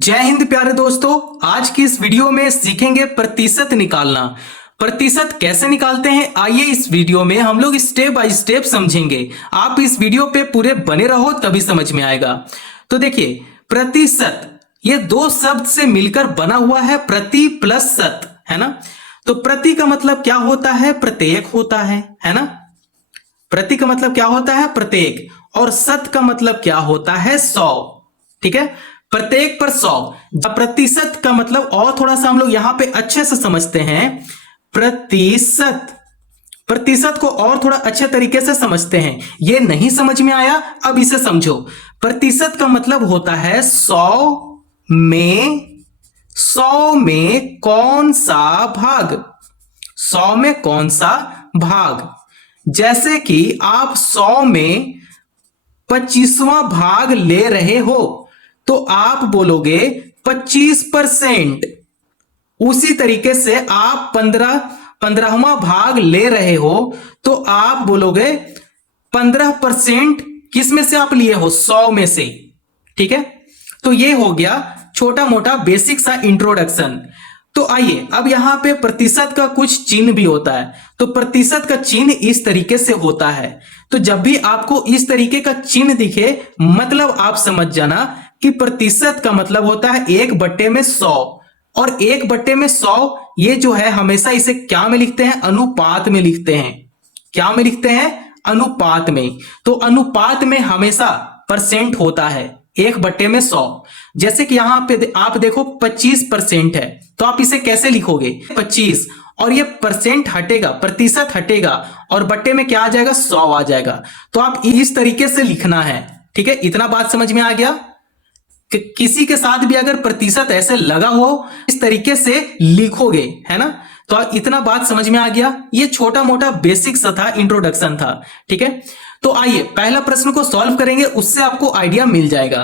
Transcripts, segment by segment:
जय हिंद प्यारे दोस्तों। आज की इस वीडियो में सीखेंगे प्रतिशत निकालना। प्रतिशत कैसे निकालते हैं, आइए इस वीडियो में हम लोग स्टेप बाय स्टेप समझेंगे। आप इस वीडियो पे पूरे बने रहो तभी समझ में आएगा। तो देखिए, प्रतिशत ये दो शब्द से मिलकर बना हुआ है, प्रति प्लस शत, है ना। तो प्रति का मतलब क्या होता है? प्रत्येक होता है ना। प्रति का मतलब क्या होता है? प्रत्येक। और शत का मतलब क्या होता है? 100। ठीक है, प्रत्येक पर 100। प्रतिशत का मतलब और थोड़ा सा हम लोग यहां पे अच्छे से समझते हैं। प्रतिशत, प्रतिशत को और थोड़ा अच्छे तरीके से समझते हैं। ये नहीं समझ में आया, अब इसे समझो। प्रतिशत का मतलब होता है 100 में कौन सा भाग, 100 में कौन सा भाग। जैसे कि आप 100 में 25वां भाग ले रहे हो तो आप बोलोगे 25%। उसी तरीके से आप 15वां भाग ले रहे हो तो आप बोलोगे 15%। किस में से आप लिए हो? 100 में से। ठीक है, तो ये हो गया छोटा मोटा बेसिक सा इंट्रोडक्शन। तो आइए, अब यहां पे प्रतिशत का कुछ चिन्ह भी होता है। तो प्रतिशत का चिन्ह इस तरीके से होता है। तो जब भी आपको इस तरीके का चिन्ह दिखे, मतलब आप समझ जाना कि प्रतिशत का मतलब होता है 1/100। और 1/100 ये जो है, हमेशा इसे क्या में लिखते हैं? अनुपात में लिखते हैं। क्या में लिखते हैं? अनुपात में। तो अनुपात में हमेशा परसेंट होता है 1/100। जैसे कि यहां पे आप देखो 25% है, तो आप इसे कैसे लिखोगे? 25, और ये परसेंट हटेगा, प्रतिशत हटेगा, और बट्टे में क्या आ जाएगा? 100 आ जाएगा। तो आप इस तरीके से लिखना है। ठीक है, इतना बात समझ में आ गया। किसी के साथ भी अगर प्रतिशत ऐसे लगा हो, इस तरीके से लिखोगे, है ना। तो इतना बात समझ में आ गया। ये छोटा मोटा बेसिक सा था, इंट्रोडक्शन था। ठीक है, तो आइए पहला प्रश्न को सॉल्व करेंगे, उससे आपको आइडिया मिल जाएगा।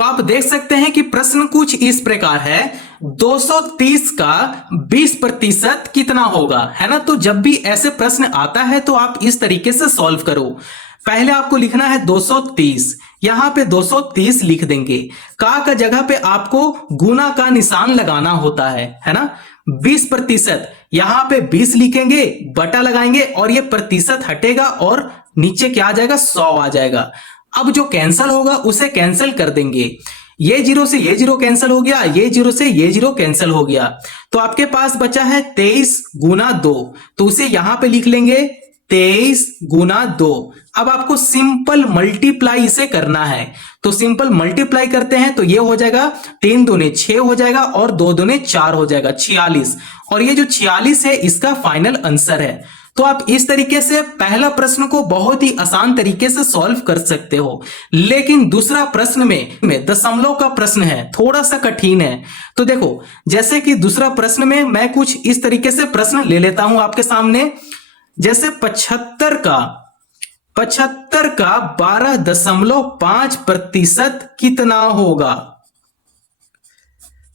तो आप देख सकते हैं कि प्रश्न कुछ इस प्रकार है, 230 का 20% कितना होगा, है ना। तो जब भी ऐसे प्रश्न आता है तो आप इस तरीके से सॉल्व करो। पहले आपको लिखना है 230, यहां पे 230 लिख देंगे। का जगह पे आपको गुना का निशान लगाना होता है ना। 20%, यहां पे 20 लिखेंगे, बटा लगाएंगे, और ये प्रतिशत हटेगा और नीचे क्या आ जाएगा? 100 आ जाएगा। अब जो कैंसल होगा उसे कैंसल कर देंगे। ये जीरो से ये जीरो कैंसिल हो गया, ये जीरो से ये जीरो कैंसिल हो गया। तो आपके पास बचा है 23 गुना 2, तो उसे यहां पे लिख लेंगे 23 गुना 2। अब आपको सिंपल मल्टीप्लाई इसे करना है। तो सिंपल मल्टीप्लाई करते हैं तो ये हो जाएगा 3 दूने 6 हो जाएगा, और 2 दूने 4 हो जाएगा, 46। और ये जो 46 है इसका फाइनल आंसर है। तो आप इस तरीके से पहला प्रश्न को बहुत ही आसान तरीके से सॉल्व कर सकते हो। लेकिन दूसरा प्रश्न में दशमलव का प्रश्न है, थोड़ा सा कठिन है। तो देखो, जैसे कि दूसरा प्रश्न में मैं कुछ इस तरीके से प्रश्न ले लेता हूं आपके सामने। जैसे 75 का 12.5% कितना होगा?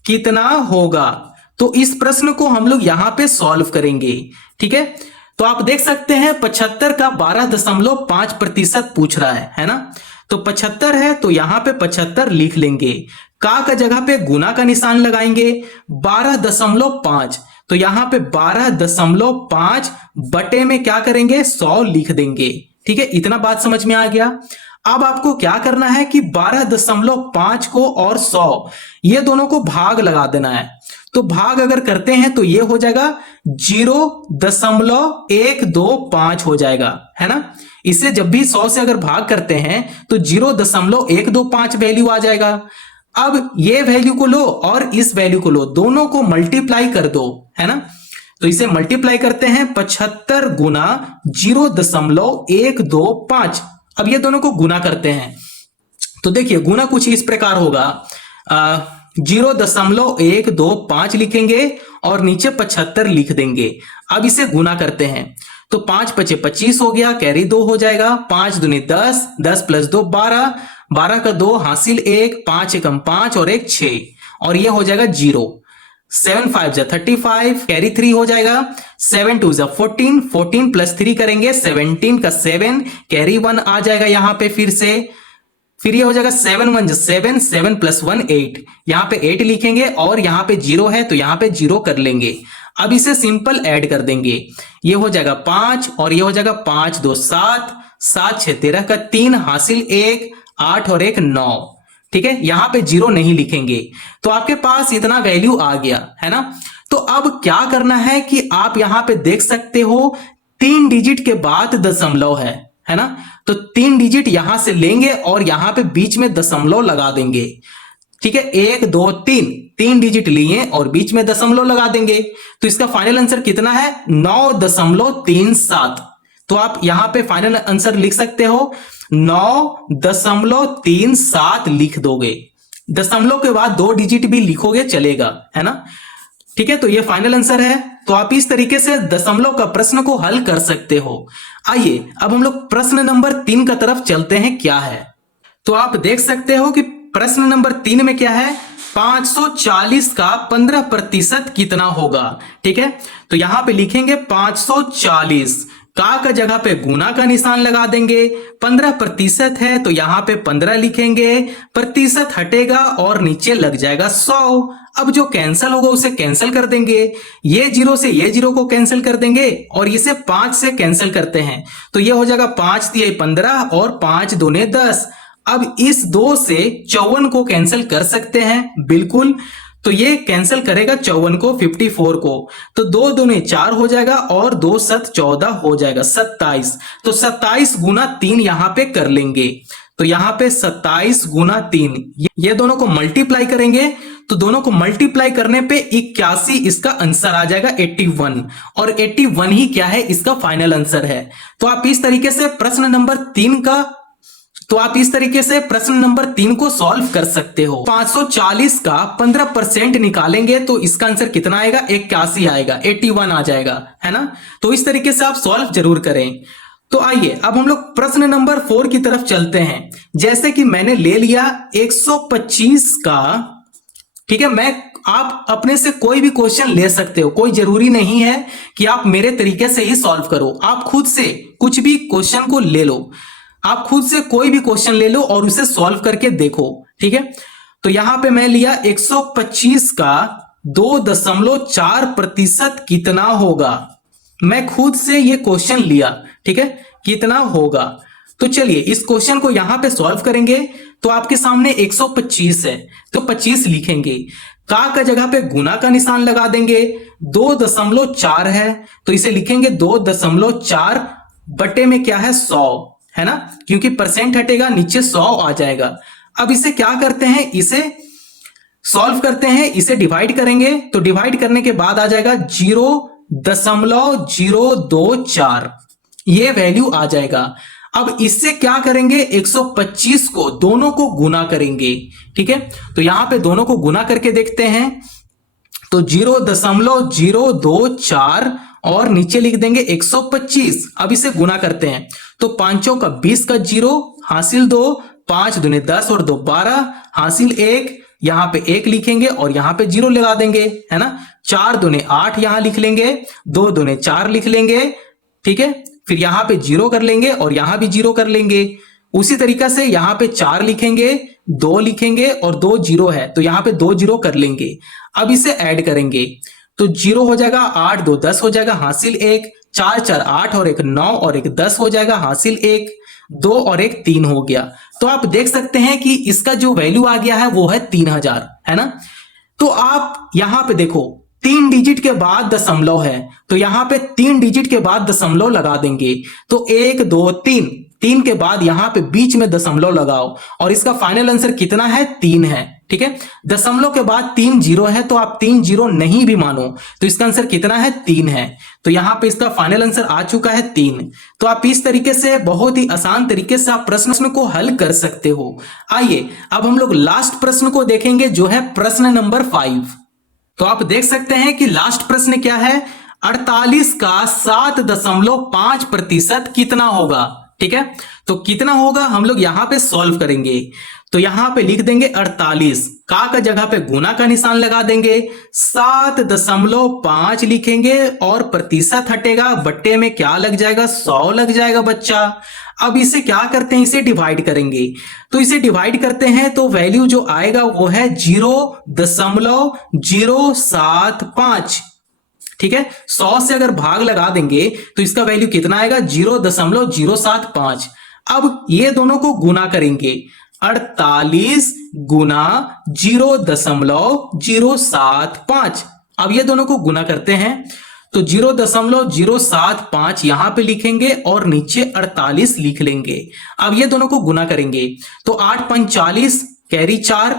कितना होगा? तो इस प्रश्न को हम लोग यहां पे सॉल्व करेंगे। ठीक है, तो आप देख सकते हैं 75 का 12.5% पूछ रहा है ना। तो 75 है तो यहां पे 75 लिख लेंगे। का जगह पे गुना का निशान लगाएंगे। 12.5, तो यहां पे 12.5 बटे में क्या करेंगे? 100 लिख देंगे। ठीक है, इतना बात समझ में आ गया। अब आपको क्या करना है कि 12.5 को और 100 ये दोनों को भाग लगा देना है। तो भाग अगर करते हैं तो ये हो जाएगा 0.125 हो जाएगा, है ना। इसे जब भी 100 से अगर भाग करते हैं तो 0.125 वैल्यू आ जाएगा। अब ये वैल्यू को लो और इस वैल्यू को लो, दोनों को मल्टीप्लाई कर दो, है ना। तो इसे मल्टीप्लाई करते हैं 75 गुना 0.125। अब ये दोनों को गुना करते हैं तो देखिए गुना कुछ इस प्रकार होगा, 0.125 लिखेंगे और नीचे 75 लिख देंगे। अब इसे गुना करते हैं तो 5 × 5 = 25 हो गया, कैरी 2 हो जाएगा। 5 दूनी 10, 10 + 2 12, 12 का 2 हासिल 1, 5 × 5 और 1 6, और ये हो जाएगा 0। 7 × 5 = 35, कैरी 3 हो जाएगा। 7 × 2 = 14, 14 + 3 करेंगे 17 का 7, कैरी 1 आ जाएगा। यहां पे फिर से फिर ये हो जाएगा 7 1 7, 7 + 1 8, यहाँ पे 8 लिखेंगे और यहाँ पे 0 है तो यहाँ पे 0 कर लेंगे। अब इसे सिंपल ऐड कर देंगे, ये हो जाएगा 5 और ये हो जाएगा 5 2 7, 7 6 13 का 3 हासिल 1, 8 और 1 9। ठीक है, यहाँ पे 0 नहीं लिखेंगे। तो आपके पास इतना वैल्यू आ गया है ना। तो अब क्या करना है कि आप यहाँ पे देख सकते हो 3 डिजिट के बाद दशमलव है ना। तो 3 डिजिट यहां से लेंगे और यहां पे बीच में दशमलव लगा देंगे। ठीक है, 1 2 3, 3 डिजिट लिए और बीच में दशमलव लगा देंगे। तो इसका फाइनल आंसर कितना है? 9.37। तो आप यहां पे फाइनल आंसर लिख सकते हो 9.37 लिख दोगे। दशमलव के बाद 2 डिजिट भी लिखोगे चलेगा, है ना। ठीक है, तो ये फाइनल आंसर है। तो आप इस तरीके से दशमलव का प्रश्न को हल कर सकते हो। आइए अब हम लोग प्रश्न नंबर 3 का तरफ चलते हैं, क्या है। तो आप देख सकते हो कि प्रश्न नंबर 3 में क्या है, 540 का 15% कितना होगा। ठीक है, तो यहां पे लिखेंगे 540, का जगह पे गुना का निशान लगा देंगे। 15% है तो यहां पे 15 लिखेंगे, प्रतिशत हटेगा और नीचे लग जाएगा 100। अब जो कैंसिल होगा उसे कैंसिल कर देंगे, ये 0 से ये 0 को कैंसिल कर देंगे और इसे 5 से कैंसिल करते हैं। तो ये हो जाएगा 5 × 15 और 5 दूने 10। अब इस 2 से 54 को कैंसिल कर सकते हैं, बिल्कुल। तो ये कैंसिल करेगा 54 को, 54 को। तो 2 दूने 4 हो जाएगा और 2 7 14 हो जाएगा 27। तो 27 गुना 3 यहां पे कर लेंगे। तो यहां पे 27 गुना 3, ये दोनों को मल्टीप्लाई करेंगे। तो दोनों को मल्टीप्लाई करने पे 81 इसका आंसर आ जाएगा 81। और 81 ही क्या है, इसका फाइनल आंसर है। तो आप इस तरीके से प्रश्न नंबर 3 को सॉल्व कर सकते हो। 540 का 15% निकालेंगे तो इसका आंसर कितना आएगा, 81 आएगा, 81 आ जाएगा, है ना। तो इस तरीके से आप सॉल्व जरूर करें। तो आइए अब हम लोग प्रश्न नंबर 4 की तरफ चलते हैं। जैसे कि मैंने ले लिया 125 का, ठीक है, आप अपने से कोई भी क्वेश्चन ले सकते हो, कोई जरूरी नहीं है कि आप मेरे तरीके से ही सॉल्व करो। आप खुद से कुछ भी क्वेश्चन को ले लो, आप खुद से कोई भी क्वेश्चन ले लो और उसे सॉल्व करके देखो। ठीक है, तो यहां पे मैं लिया 125 का 2.4% कितना होगा। मैं खुद से ये क्वेश्चन लिया, ठीक है, कितना होगा। तो चलिए इस क्वेश्चन को यहां पे सॉल्व करेंगे। तो आपके सामने 125 है तो 25 लिखेंगे, का जगह पे गुना का निशान लगा देंगे। 2.4 है तो इसे लिखेंगे 2.4 बटे में क्या है 100, है ना, क्योंकि परसेंट हटेगा नीचे 100 आ जाएगा। अब इसे क्या करते हैं, इसे सॉल्व करते हैं, इसे डिवाइड करेंगे। तो डिवाइड करने के बाद आ जाएगा 0.024, ये वैल्यू आ जाएगा। अब इससे क्या करेंगे, 125 को दोनों को गुना करेंगे। ठीक है, तो यहां पे दोनों को गुना करके देखते हैं। तो 0.024 और नीचे लिख देंगे 125। अब इसे गुना करते हैं तो 5 का 20 का 0 हासिल 2, 5 दूने 10 और 2 12 हासिल 1। यहां पे 1 लिखेंगे और यहां पे 0 लगा देंगे, है ना। 4 दूने 8 यहां लिख लेंगे, 2 दूने 4 लिख लेंगे। ठीक है, फिर यहां पे 0 कर लेंगे और यहां भी 0 कर लेंगे। उसी तरीका से यहां पे 4 लिखेंगे, 2 लिखेंगे और 2 0 है तो यहां पे 2 0 कर लेंगे। अब इसे ऐड करेंगे तो 0 हो जाएगा, 8 2 10 हो जाएगा हासिल 1, 4 4 8 और 1 9 और 1 10 हो जाएगा हासिल 1, 2 और 1 3 हो गया। तो आप देख सकते हैं कि इसका जो वैल्यू आ गया है वो है 3000, है ना। तो आप यहां पे देखो 3 डिजिट के बाद दशमलव है तो यहां पे 3 डिजिट के बाद दशमलव लगा देंगे। तो 1 2 3, 3 के बाद यहां पे बीच में दशमलव लगाओ और इसका फाइनल आंसर कितना है, 3 है। ठीक है, दशमलव के बाद 3 0 है तो आप 3 0 नहीं भी मानो तो इसका आंसर कितना है, 3 है। तो यहां पे इसका फाइनल आंसर आ चुका है 3। तो आप इस तरीके से बहुत ही आसान तरीके से आप प्रश्न को हल कर सकते हो। आइए अब हम लोग लास्ट प्रश्न को देखेंगे जो है प्रश्न नंबर 5। तो आप देख सकते हैं कि लास्ट प्रश्न क्या है, 48 का 7.5% कितना होगा। ठीक है, तो कितना होगा हम लोग यहां पे सॉल्व करेंगे। तो यहां पे लिख देंगे 48, का जगह पे गुना का निशान लगा देंगे, 7.5 लिखेंगे और प्रतिशत हटेगा, बट्टे में क्या लग जाएगा, 100 लग जाएगा बच्चा। अब इसे क्या करते हैं, इसे डिवाइड करेंगे। तो इसे डिवाइड करते हैं तो वैल्यू जो आएगा वो है 0.075। ठीक है, 100 से अगर भाग लगा देंगे तो इसका वैल्यू कितना आएगा, 0.075। अब ये दोनों को गुना करेंगे, 48 गुना 0.075। अब ये दोनों को गुना करते हैं तो 0.075 यहां पे लिखेंगे और नीचे 48 लिख लेंगे। अब ये दोनों को गुना करेंगे तो 8 5 40, कैरी 4,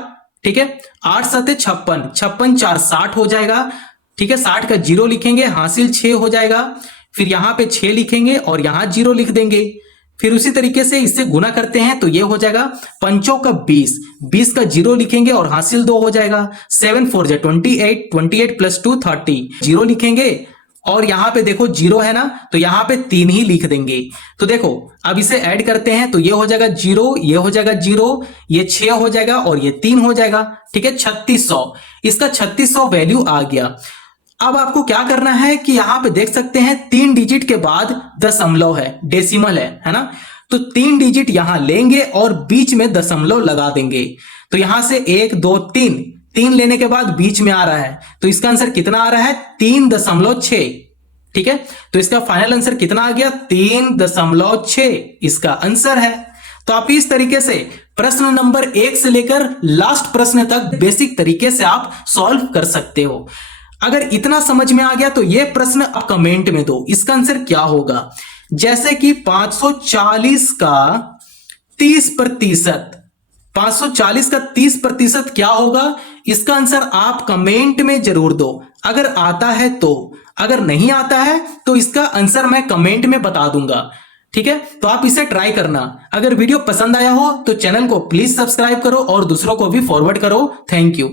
ठीक है, 8 7 56, 56 4 60 हो जाएगा। ठीक है, 60 का 0 लिखेंगे, हासिल 6 हो जाएगा। फिर यहां पे 6 लिखेंगे और यहां 0 लिख देंगे। फिर उसी तरीके से इससे गुना करते हैं तो ये हो जाएगा 5 का 20, 20 का 0 लिखेंगे और हासिल 2 हो जाएगा। 7 4 जा 28, 28 + 2 30, 0 लिखेंगे और यहां पे देखो 0 है ना, तो यहां पे 3 ही लिख देंगे। तो देखो अब इसे ऐड करते हैं तो ये हो जाएगा 0, ये हो जाएगा 0, ये 6 हो जाएगा और ये 3 हो जाएगा। ठीक है, 3600, इसका 3600 वैल्यू आ गया। अब आपको क्या करना है कि यहां पे देख सकते हैं 3 डिजिट के बाद दशमलव है, डेसिमल है ना, तो 3 डिजिट यहां लेंगे और बीच में दशमलव लगा देंगे। तो यहां से 1 2 3, 3 लेने के बाद बीच में आ रहा है तो इसका आंसर कितना आ रहा है, 3.6। ठीक है, तो इसका फाइनल आंसर कितना आ गया, 3.6 इसका आंसर है। तो आप इस तरीके से प्रश्न नंबर 1 से लेकर लास्ट प्रश्न तक बेसिक तरीके से आप सॉल्व कर सकते हो। अगर इतना समझ में आ गया तो ये प्रश्न आप कमेंट में दो, इसका आंसर क्या होगा। जैसे कि 540 का 30%, 540 का 30% क्या होगा, इसका आंसर आप कमेंट में जरूर दो। अगर आता है तो, अगर नहीं आता है तो इसका आंसर मैं कमेंट में बता दूंगा। ठीक है, तो आप इसे ट्राई करना। अगर वीडियो पसंद आया हो तो चैनल को प्लीज सब्सक्राइब करो और दूसरों को भी फॉरवर्ड करो। Thank you.